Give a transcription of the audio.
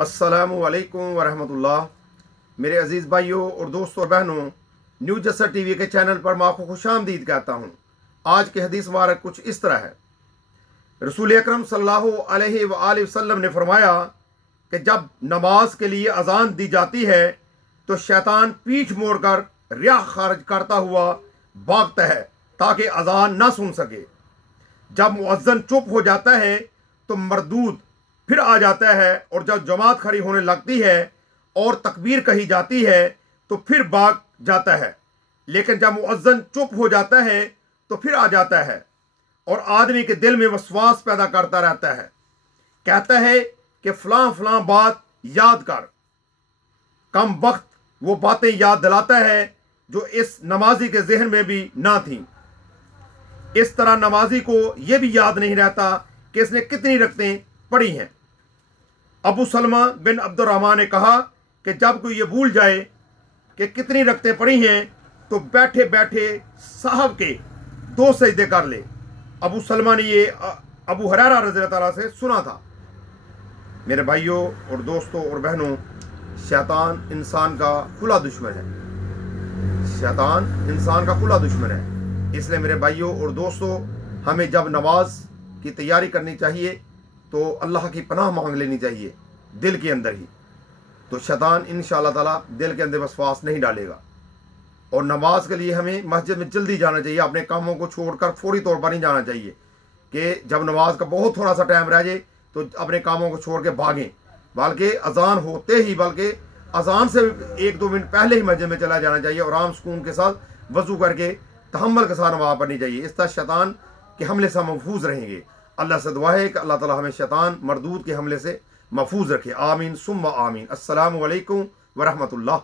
अस्सलामु अलैकुम वरहमतुल्लाह। मेरे अजीज़ भाइयों और दोस्तों और बहनों, न्यूज़ जस्सर टीवी के चैनल पर मैं आपको खुशामदीद कहता हूँ। आज की हदीस मुबारक कुछ इस तरह है। रसूल अकरम सल्लल्लाहु अलैहि वसल्लम ने फरमाया कि जब नमाज के लिए अजान दी जाती है तो शैतान पीठ मोड़कर रिया खारिज करता हुआ भागता है ताकि अजान ना सुन सके। जब मुअज्जिन चुप हो जाता है तो मरदूद फिर आ जाता है, और जब जमात खड़ी होने लगती है और तकबीर कही जाती है तो फिर भाग जाता है। लेकिन जब मुअज्जिन चुप हो जाता है तो फिर आ जाता है और आदमी के दिल में वसवास पैदा करता रहता है। कहता है कि फलां फलां बात याद कर। कम वक्त वो बातें याद दिलाता है जो इस नमाजी के जहन में भी ना थी। इस तरह नमाजी को यह भी याद नहीं रहता कि इसने कितनी रकतें पढ़ी हैं। अबू सलमा बिन अब्दुर्रहमान ने कहा कि जब कोई ये भूल जाए कि कितनी रकतें पढ़ी हैं तो बैठे बैठे साहब के 2 सजदे कर ले। अबू सलमा ने ये अबू हुरैरा रज़ियल्लाहु ताला से सुना था। मेरे भाइयों और दोस्तों और बहनों, शैतान इंसान का खुला दुश्मन है। शैतान इंसान का खुला दुश्मन है। इसलिए मेरे भाइयों और दोस्तों, हमें जब नमाज की तैयारी करनी चाहिए तो अल्लाह की पनाह मांग लेनी चाहिए दिल के अंदर ही। तो शैतान इंशाअल्लाह ताला दिल के अंदर वसवास नहीं डालेगा। और नमाज के लिए हमें मस्जिद में जल्दी जाना चाहिए। अपने कामों को छोड़कर फौरी तौर पर नहीं जाना चाहिए कि जब नमाज का बहुत थोड़ा सा टाइम रह जाए तो अपने कामों को छोड़ के भागें, बल्कि अजान होते ही, बल्कि अजान से 1-2 मिनट पहले ही मस्जिद में चला जाना चाहिए और आराम सुकून के साथ वजू करके तहम्मुल के साथ नमाज पढ़नी चाहिए। इस तरह शैतान के हमले से महफूज रहेंगे। अल्लाह से दुआ है कि अल्लाह ताला हमें शैतान मरदूद के हमले से महफूज रखे। आमीन सुम्मा आमीन। अस्सलामु अलैकुम वरहमतुल्लाह।